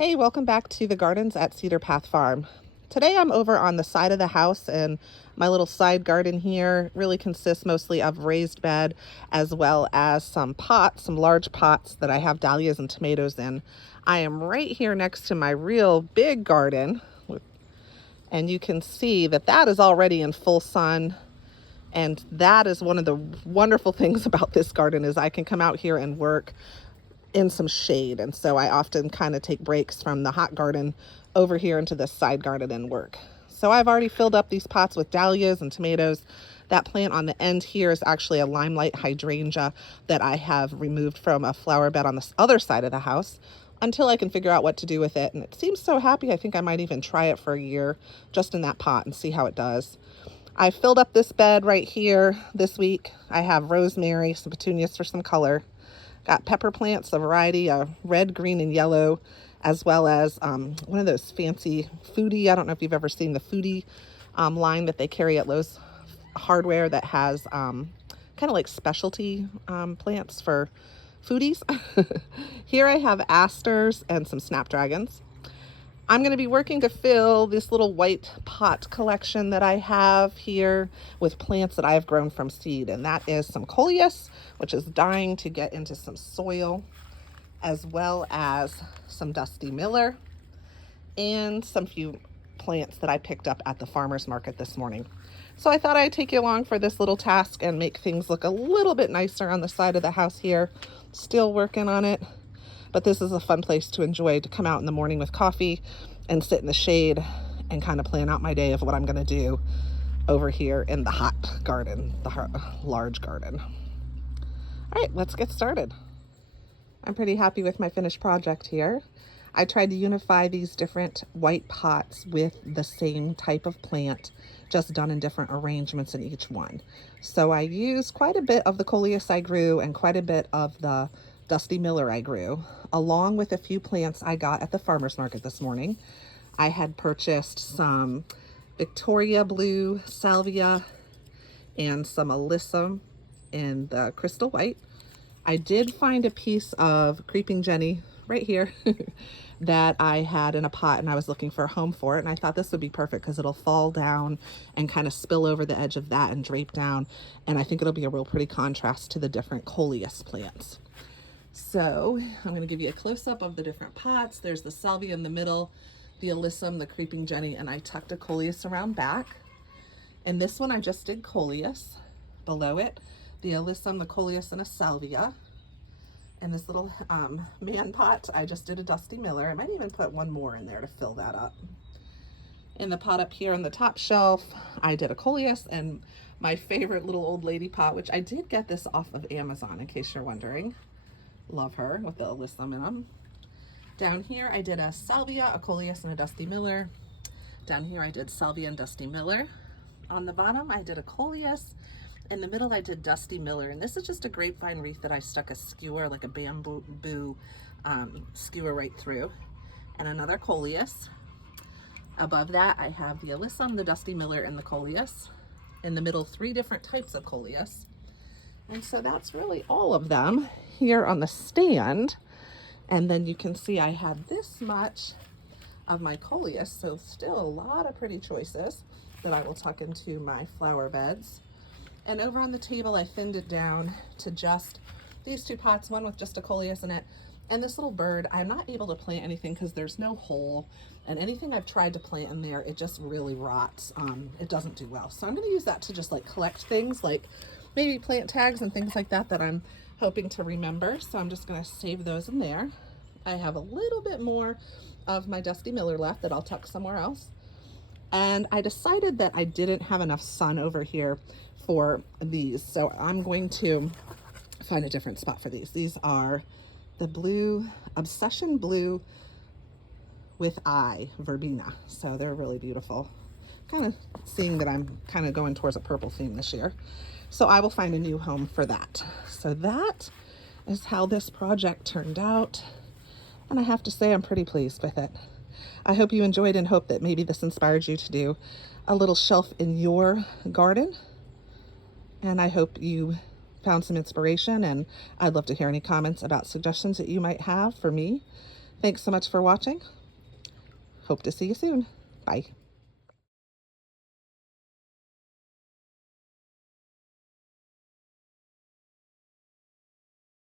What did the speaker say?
Hey, welcome back to the gardens at Cedar Path Farm. Today I'm over on the side of the house, and my little side garden here really consists mostly of raised bed as well as some pots, some large pots that I have dahlias and tomatoes in. I am right here next to my real big garden, and you can see that that is already in full sun. And that is one of the wonderful things about this garden is I can come out here and work in some shade. And so I often kind of take breaks from the hot garden over here into this side garden and work. So I've already filled up these pots with dahlias and tomatoes. That plant on the end here is actually a limelight hydrangea that I have removed from a flower bed on this other side of the house until I can figure out what to do with it. And it seems so happy. I think I might even try it for a year just in that pot and see how it does. I filled up this bed right here this week. I have rosemary, some petunias for some color. Got pepper plants, a variety of red, green, and yellow, as well as one of those fancy foodie. I don't know if you've ever seen the foodie line that they carry at Lowe's Hardware that has kind of like specialty plants for foodies. Here I have asters and some snapdragons. I'm going to be working to fill this little white pot collection that I have here with plants that I've grown from seed. And that is some coleus, which is dying to get into some soil, as well as some dusty miller and some few plants that I picked up at the farmer's market this morning. So I thought I'd take you along for this little task and make things look a little bit nicer on the side of the house here. Still working on it. But this is a fun place to enjoy, to come out in the morning with coffee and sit in the shade and kind of plan out my day of what I'm going to do over here in the hot garden, the large garden. All right, let's get started. I'm pretty happy with my finished project here. I tried to unify these different white pots with the same type of plant, just done in different arrangements in each one. So I used quite a bit of the coleus I grew and quite a bit of the dusty miller I grew, along with a few plants I got at the farmer's market this morning. I had purchased some Victoria blue salvia and some alyssum in the crystal white. I did find a piece of creeping Jenny right here that I had in a pot, and I was looking for a home for it, and I thought this would be perfect because it'll fall down and kind of spill over the edge of that and drape down, and I think it'll be a real pretty contrast to the different coleus plants. So I'm going to give you a close-up of the different pots. There's the salvia in the middle, the alyssum, the creeping Jenny, and I tucked a coleus around back. And this one I just did coleus. Below it, the alyssum, the coleus, and a salvia. And this little man pot, I just did a dusty miller. I might even put one more in there to fill that up. In the pot up here on the top shelf, I did a coleus, and my favorite little old lady pot, which I did get this off of Amazon in case you're wondering. Love her, with the alyssum in them. Down here I did a salvia, a coleus, and a dusty miller. Down here I did salvia and dusty miller. On the bottom I did a coleus. In the middle I did dusty miller, and this is just a grapevine wreath that I stuck a skewer, like a bamboo skewer right through, and another coleus. Above that I have the alyssum, the dusty miller, and the coleus. In the middle, 3 different types of coleus. And so that's really all of them here on the stand. And then you can see I had this much of my coleus, so still a lot of pretty choices that I will tuck into my flower beds. And over on the table, I thinned it down to just these 2 pots, one with just a coleus in it, and this little bird. I'm not able to plant anything because there's no hole, and anything I've tried to plant in there, it just really rots. It doesn't do well. So I'm going to use that to just like collect things, like maybe plant tags and things like that that I'm hoping to remember. So I'm just going to save those in there. I have a little bit more of my dusty miller left that I'll tuck somewhere else. And I decided that I didn't have enough sun over here for these, so I'm going to find a different spot for these. These are the blue, Obsession Blue with Eye Verbena. So they're really beautiful. Kind of seeing that I'm kind of going towards a purple theme this year. So I will find a new home for that. So that is how this project turned out. And I have to say I'm pretty pleased with it. I hope you enjoyed and hope that maybe this inspired you to do a little shelf in your garden. And I hope you found some inspiration, and I'd love to hear any comments about suggestions that you might have for me Thanks so much for watching. Hope to see you soon. Bye.